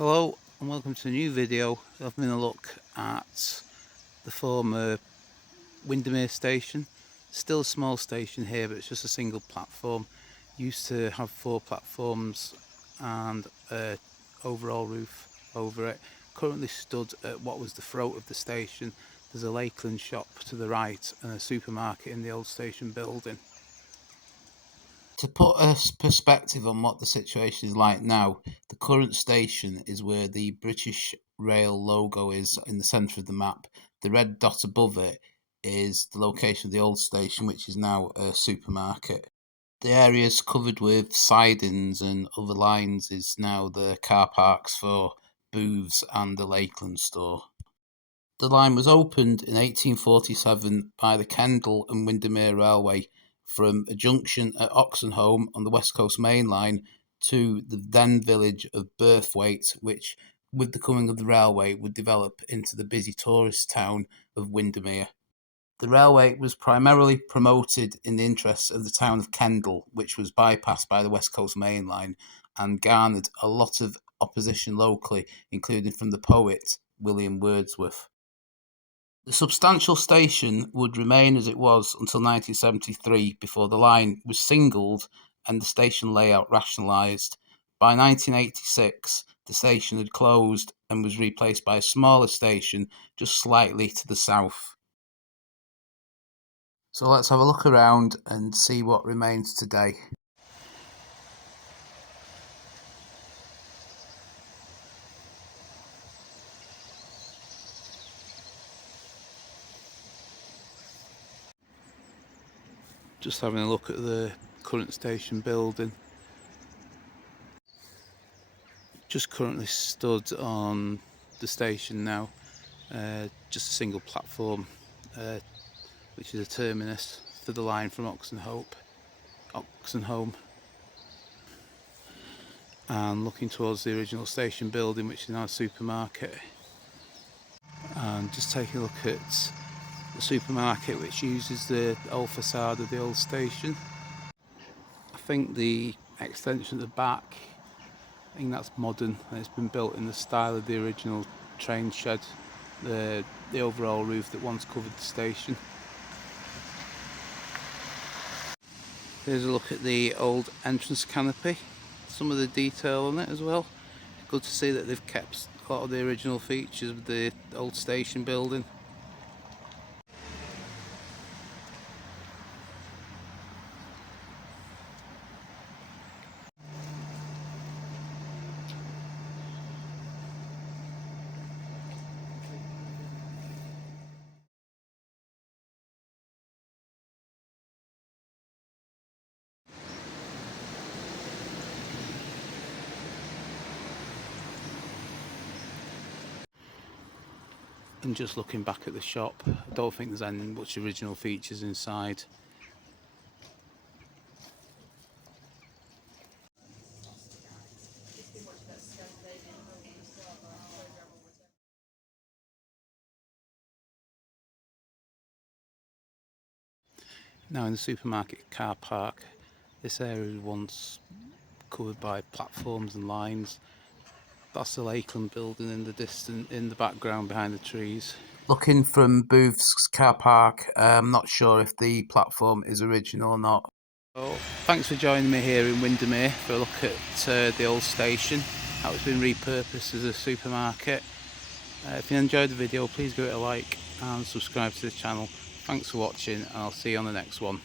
Hello and welcome to a new video. I've been a look at the former Windermere Station. Still a small station here, but it's just a single platform. Used to have 4 platforms and an overall roof over it. Currently stood at what was the throat of the station. There's a Lakeland shop to the right and a supermarket in the old station building. To put a perspective on what the situation is like now, the current station is where the British Rail logo is in the centre of the map. The red dot above it is the location of the old station, which is now a supermarket. The areas covered with sidings and other lines is now the car parks for booths and the Lakeland store. The line was opened in 1847 by the Kendal and Windermere Railway from a junction at Oxenholme on the West Coast Main Line to the then village of Birthwaite, which, with the coming of the railway, would develop into the busy tourist town of Windermere. The railway was primarily promoted in the interests of the town of Kendal, which was bypassed by the West Coast Main Line and garnered a lot of opposition locally, including from the poet William Wordsworth. The substantial station would remain as it was until 1973, before the line was singled and the station layout rationalised. By 1986, the station had closed and was replaced by a smaller station just slightly to the south. So let's have a look around and see what remains today. Just having a look at the current station building. Just currently stood on the station now, just a single platform, which is a terminus for the line from Oxenholme, and looking towards the original station building, which is now a supermarket. And just taking a look at the supermarket, which uses the old facade of the old station. I think the extension at the back, I think that's modern and it's been built in the style of the original train shed, the overall roof that once covered the station. Here's a look at the old entrance canopy, some of the detail on it as well. Good to see that they've kept a lot of the original features of the old station building. And just looking back at the shop, I don't think there's any much original features inside. Now in the supermarket car park, this area was once covered by platforms and lines. That's the Lakeland building in the distance, in the background behind the trees. Looking from Booth's car park, I'm not sure if the platform is original or not. So, thanks for joining me here in Windermere for a look at the old station, how it's been repurposed as a supermarket. If you enjoyed the video, please give it a like and subscribe to the channel. Thanks for watching, and I'll see you on the next one.